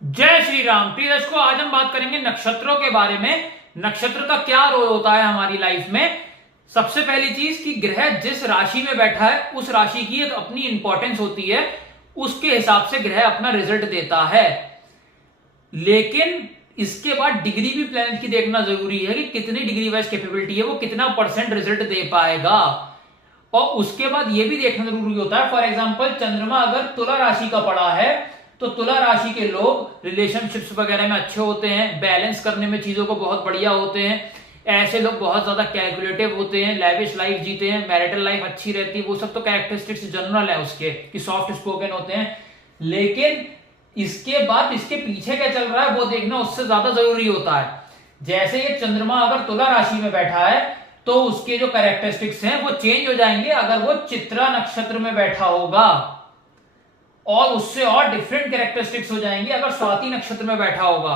जय श्री राम। प्रिय दर्शकों, आज हम बात करेंगे नक्षत्रों के बारे में। नक्षत्र का क्या रोल होता है हमारी लाइफ में। सबसे पहली चीज कि ग्रह जिस राशि में बैठा है उस राशि की एक अपनी इंपॉर्टेंस होती है, उसके हिसाब से ग्रह अपना रिजल्ट देता है। लेकिन इसके बाद डिग्री भी प्लेनेट की देखना जरूरी है कि कितनी डिग्री वाइज कैपेबिलिटी है, वो कितना परसेंट रिजल्ट दे पाएगा। और उसके बाद यह भी देखना जरूरी होता है, फॉर एग्जाम्पल चंद्रमा अगर तुला राशि का पड़ा है तो तुला राशि के लोग रिलेशनशिप्स वगैरह में अच्छे होते हैं, बैलेंस करने में चीजों को बहुत बढ़िया होते हैं। ऐसे लोग बहुत ज्यादा कैलकुलेटिव होते हैं, लैविश लाइफ जीते हैं, मैरिटल लाइफ अच्छी रहती है। वो सब तो कैरेक्टरिस्टिक्स जनरल है उसके कि सॉफ्ट स्पोकन होते हैं। लेकिन इसके बाद इसके पीछे क्या चल रहा है वो देखना उससे ज्यादा जरूरी होता है। जैसे ये चंद्रमा अगर तुला राशि में बैठा है तो उसके जो कैरेक्टरिस्टिक्स हैं वो चेंज हो जाएंगे अगर वो चित्रा नक्षत्र में बैठा होगा, और उससे और डिफरेंट कैरेक्टरिस्टिक्स हो जाएंगे अगर स्वाति नक्षत्र में बैठा होगा,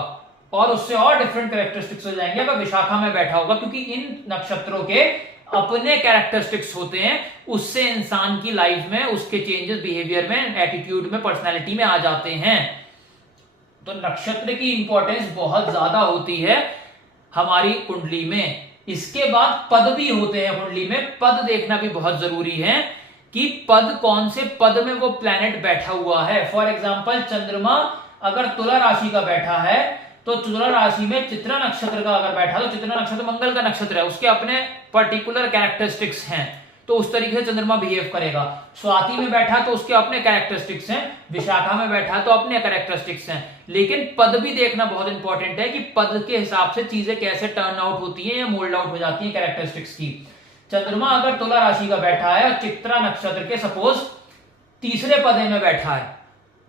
और उससे और डिफरेंट कैरेक्टरिस्टिक्स हो जाएंगे अगर विशाखा में बैठा होगा। क्योंकि इन नक्षत्रों के अपने कैरेक्टरिस्टिक्स होते हैं, उससे इंसान की लाइफ में उसके चेंजेस बिहेवियर में, एटीट्यूड में, पर्सनैलिटी में आ जाते हैं। तो नक्षत्र की इंपॉर्टेंस बहुत ज्यादा होती है हमारी कुंडली में। इसके बाद पद भी होते हैं कुंडली में। पद देखना भी बहुत जरूरी है कि पद कौन से पद में वो प्लैनेट बैठा हुआ है। फॉर एग्जाम्पल चंद्रमा अगर तुला राशि का बैठा है तो तुला राशि में चित्रा नक्षत्र का अगर बैठा, तो चित्रा नक्षत्र मंगल का नक्षत्र है, उसके अपने पर्टिकुलर कैरेक्टरिस्टिक्स हैं, तो उस तरीके से चंद्रमा बिहेव करेगा। स्वाति में बैठा तो उसके अपने कैरेक्टरिस्टिक्स हैं, विशाखा में बैठा तो अपने कैरेक्टरिस्टिक्स हैं। लेकिन पद भी देखना बहुत इंपॉर्टेंट है कि पद के हिसाब से चीजें कैसे टर्न आउट होती है या मोल्ड आउट हो जाती है कैरेक्टरिस्टिक्स की। चंद्रमा अगर तुला राशि का बैठा है और चित्रा नक्षत्र के सपोज तीसरे पद में बैठा है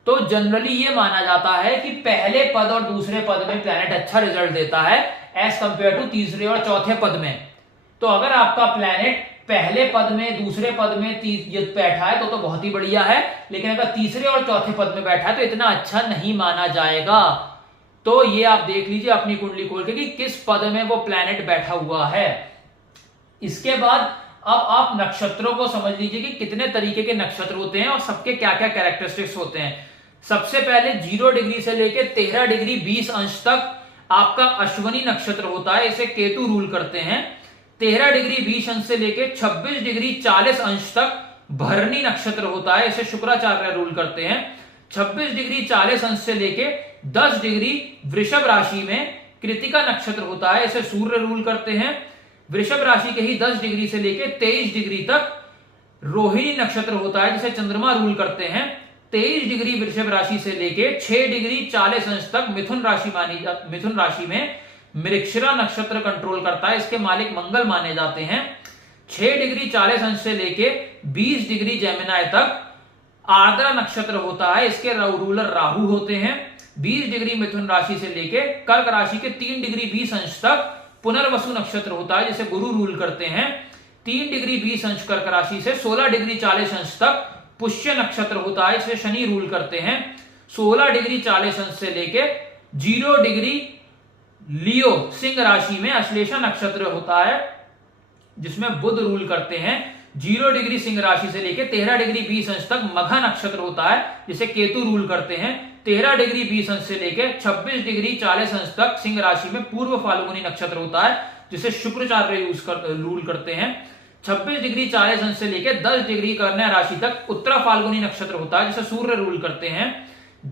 तो जनरली ये माना जाता है कि पहले पद और दूसरे पद में प्लैनेट अच्छा रिजल्ट देता है एज कंपेयर टू तीसरे और चौथे पद में। तो अगर आपका प्लैनेट पहले पद में, दूसरे पद में बैठा है तो बहुत ही बढ़िया है। लेकिन अगर तीसरे और चौथे पद में बैठा है तो इतना अच्छा नहीं माना जाएगा। तो ये आप देख लीजिए अपनी कुंडली खोल के कि किस पद में वो प्लैनेट बैठा हुआ है। इसके बाद अब आप नक्षत्रों को समझ लीजिए कि कितने तरीके के नक्षत्र होते हैं और सबके क्या क्या कैरेक्टरिस्टिक्स होते हैं। सबसे पहले 0 डिग्री से लेकर 13 डिग्री 20 अंश तक आपका अश्वनी नक्षत्र होता है, इसे केतु रूल करते हैं। 13 डिग्री 20 अंश से लेकर 26 डिग्री 40 अंश तक भरणी नक्षत्र होता है, इसे शुक्राचार्य रूल करते हैं। 26 डिग्री 40 अंश से लेकर 10 डिग्री वृषभ राशि में कृतिका नक्षत्र होता है, इसे सूर्य रूल करते हैं। वृषभ राशि के ही 10 डिग्री से लेकर 23 डिग्री तक रोहिणी नक्षत्र होता है, जिसे चंद्रमा रूल करते हैं। 23 डिग्री वृषभ राशि से लेकर 6 डिग्री 40 अंश तक मिथुन राशि में मृगशिरा नक्षत्र कंट्रोल करता है, इसके मालिक मंगल माने जाते हैं। 6 डिग्री 40 अंश से लेकर 20 डिग्री जेमिनाई तक आर्द्रा नक्षत्र होता है, इसके रूलर राहु होते हैं। 20 डिग्री मिथुन राशि से लेकर कर्क राशि के 3 डिग्री 20 अंश तक पुनर्वसु नक्षत्र होता है, जिसे गुरु रूल करते हैं। 3 डिग्री 20 अंश कर्क राशि से 16 डिग्री 40 अंश तक पुष्य नक्षत्र होता है, इसे शनि रूल करते हैं। 16 डिग्री 40 अंश से लेके 0 डिग्री लियो सिंह राशि में अश्लेषा नक्षत्र होता है, जिसमें बुध रूल करते हैं। 0 डिग्री सिंह राशि से लेके 13 डिग्री 20 अंश तक मघा नक्षत्र होता है, जिसे केतु रूल करते हैं। 13 डिग्री 20 अंश से लेके 26 डिग्री 40 अंश तक सिंह राशि में पूर्व फाल्गुनी नक्षत्र होता है, जिसे शुक्राचार्य रूल करते हैं। 26 डिग्री 40 अंश से लेकर 10 डिग्री कन्या राशि तक उत्तरा फाल्गुनी नक्षत्र होता है, जिसे सूर्य रूल करते हैं।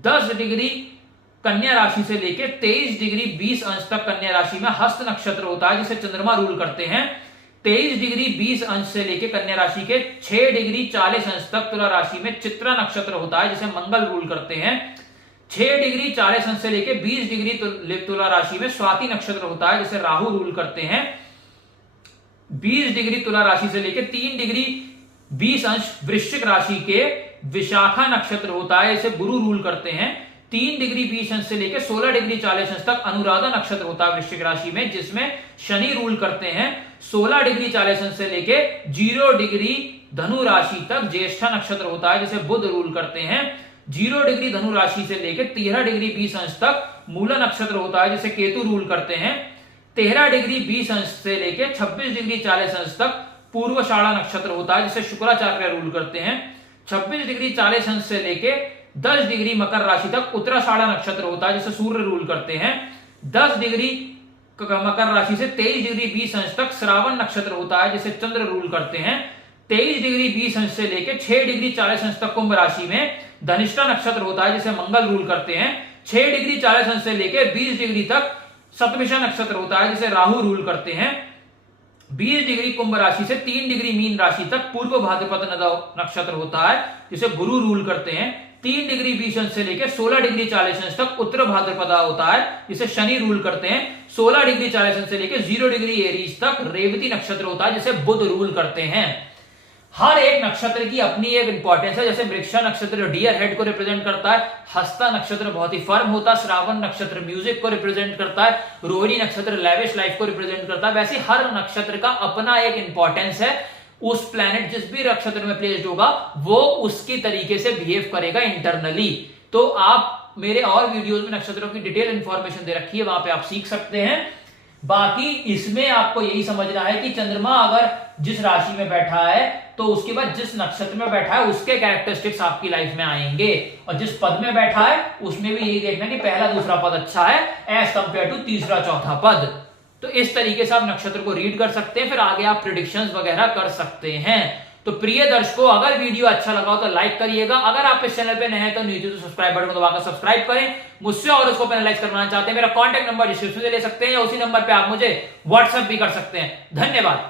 10 डिग्री कन्या राशि से लेकर 23 डिग्री 20 अंश तक कन्या राशि में हस्त नक्षत्र होता है, जिसे चंद्रमा रूल करते हैं। 23 डिग्री 20 अंश से लेकर कन्या राशि के 6 डिग्री 40 अंश तक तुला राशि में चित्रा नक्षत्र होता है, जिसे मंगल रूल करते हैं। 6 डिग्री 40 अंश से लेकर 20 डिग्री तुला राशि में स्वाति नक्षत्र होता है, जिसे राहु रूल करते हैं। 20 डिग्री तुला राशि से लेकर 3 डिग्री 20 अंश वृश्चिक राशि के विशाखा नक्षत्र होता है, इसे गुरु रूल करते हैं। 3 डिग्री 20 अंश से लेकर 16 डिग्री 40 अंश तक अनुराधा नक्षत्र होता है वृश्चिक राशि में, जिसमें शनि रूल करते हैं। 16 डिग्री 40 अंश से लेकर 0 डिग्री धनु राशि तक ज्येष्ठा नक्षत्र होता है, जिसे बुध रूल करते हैं। 0 डिग्री धनु राशि से लेकर 13 डिग्री 20 अंश तक मूला नक्षत्र होता है, जिसे केतु रूल करते हैं। 13 डिग्री 20 अंश से लेकर 26 डिग्री 40 अंश तक पूर्वाषाढ़ा नक्षत्र होता है, जिसे शुक्राचार्य रूल करते हैं। 26 डिग्री 40 अंश से लेकर 10 डिग्री मकर राशि तक उत्तराषाढ़ा नक्षत्र होता है जिसे सूर्य रूल करते हैं। 10 डिग्री मकर राशि से 23 डिग्री 20 अंश तक श्रावण नक्षत्र होता है जिसे चंद्र रूल करते हैं। 23 डिग्री 20 अंश से लेकर 6 डिग्री 40 अंश तक कुंभ राशि में धनिष्ठा नक्षत्र होता है जिसे मंगल रूल करते हैं। 6 डिग्री 40 अंश से लेकर 20 डिग्री तक शतभिषा नक्षत्र होता है जिसे राहु रूल करते हैं। 20 डिग्री कुंभ राशि से 3 डिग्री मीन राशि तक पूर्व भाद्रपद नक्षत्र होता है जिसे गुरु रूल करते हैं। 3 डिग्री 20 अंश से लेकर 16 डिग्री 40 अंश तक उत्तर भाद्रपदा होता है जिसे शनि रूल करते हैं। 16 डिग्री 40 अंश से लेकर 0 डिग्री एरीज तक रेवती नक्षत्र होता है जिसे बुध रूल करते हैं। हर एक नक्षत्र की अपनी एक इंपॉर्टेंस है। जैसे वृक्षा नक्षत्र डियर हेड को रिप्रेजेंट करता है, हस्ता नक्षत्र बहुत ही फर्म होता है, श्रावण नक्षत्र म्यूजिक को रिप्रेजेंट करता है, रोहिणी नक्षत्र लेविश लाइफ को रिप्रेजेंट करता है। वैसे हर नक्षत्र का अपना एक इंपॉर्टेंस है। उस प्लैनेट जिस भी नक्षत्र में प्लेस्ड होगा वो उसकी तरीके से बिहेव करेगा इंटरनली। तो आप मेरे और वीडियोस में नक्षत्रों की डिटेल इंफॉर्मेशन दे रखी है, वहां पे आप सीख सकते हैं। बाकी इसमें आपको यही समझना है कि चंद्रमा अगर जिस राशि में बैठा है तो उसके बाद जिस नक्षत्र में बैठा है उसके कैरेक्टरिस्टिक्स आपकी लाइफ में आएंगे, और जिस पद में बैठा है उसमें भी यही देखना कि पहला दूसरा पद अच्छा है एज कंपेयर टू तीसरा चौथा पद। तो इस तरीके से आप नक्षत्र को रीड कर सकते हैं, फिर आगे आप प्रेडिक्शंस वगैरह कर सकते हैं। तो प्रिय दर्शकों, अगर वीडियो अच्छा लगा हो तो लाइक करिएगा। अगर आप इस चैनल पे नए हैं तो नीचे तो सब्सक्राइब बटन को दबाकर सब्सक्राइब करें। मुझसे और उसको एनालाइज करवाना चाहते हैं, मेरा कॉन्टैक्ट नंबर डिस्क्रिप्शन में ले सकते हैं या उसी नंबर पे आप मुझे व्हाट्सएप भी कर सकते हैं। धन्यवाद।